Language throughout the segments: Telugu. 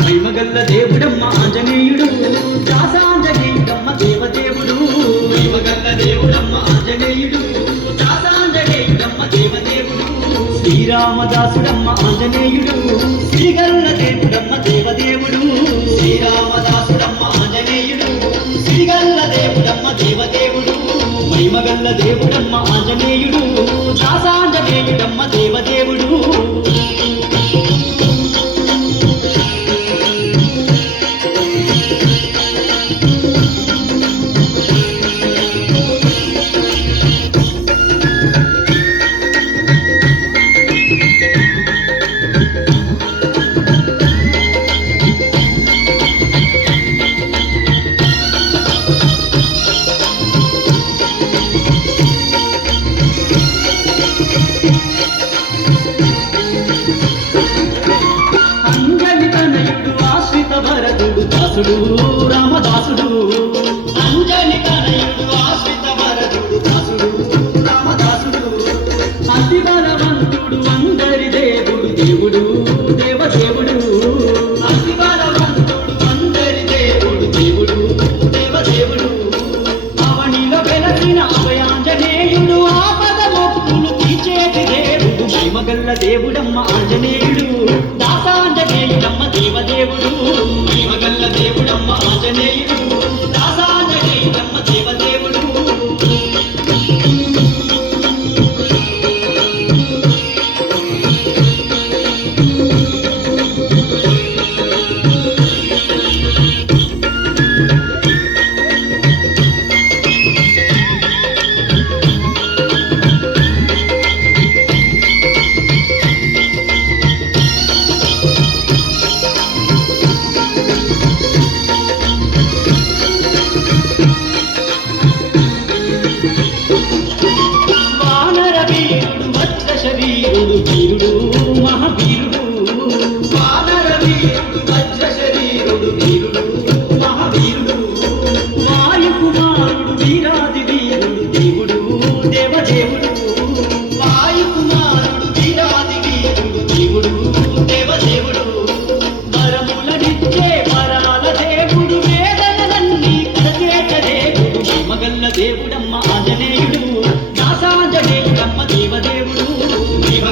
మహిమగల్ల దేవుడమ్మ ఆంజనేయుడు దాసాంజనేయుడమ్మ దేవదేవుడు. మహిమగల్ల దేవుడమ్మ ఆంజనేయుడు దాసాంజనేయుడమ్మ దేవదేవుడు. శ్రీరామదాసుడమ్మ ఆంజనేయుడు శ్రీగల్ల దేవుడమ్మ దేవదేవుడు. శ్రీరామదాసుడమ్మ ఆంజనేయుడు శ్రీగల్ల దేవుడమ్మ దేవదేవుడు. మహిమగల్ల దేవుడమ్మ ఆంజనేయుడు దాసాంజనేయుడమ్మ దేవదేవుడు. అవనిలో వెలసిన అభయాంజనేయుడు ఆపద మొక్కులు తీర్చేటి దేవుడు. మహిమగల్ల దేవుడమ్మ ఆంజనేయుడు.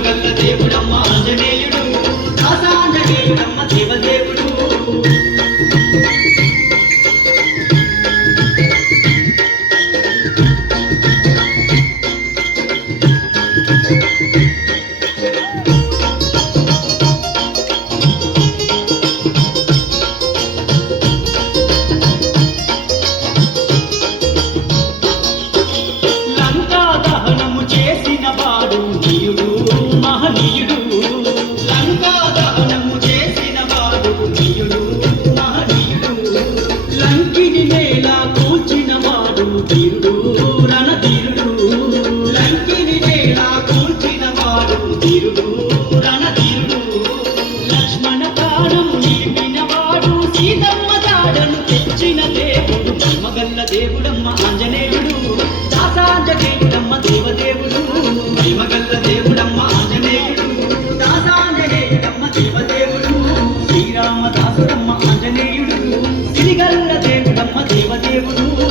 దేవుడు దేవుడమ్మ ఆంజనేయుడు దాసాంజనేయుడమ్మ దేవదేవుడు వాసుడమ్మ ఆంజనేయుడు సిరిగల్ల దేవుడమ్మ దేవదేవుడు.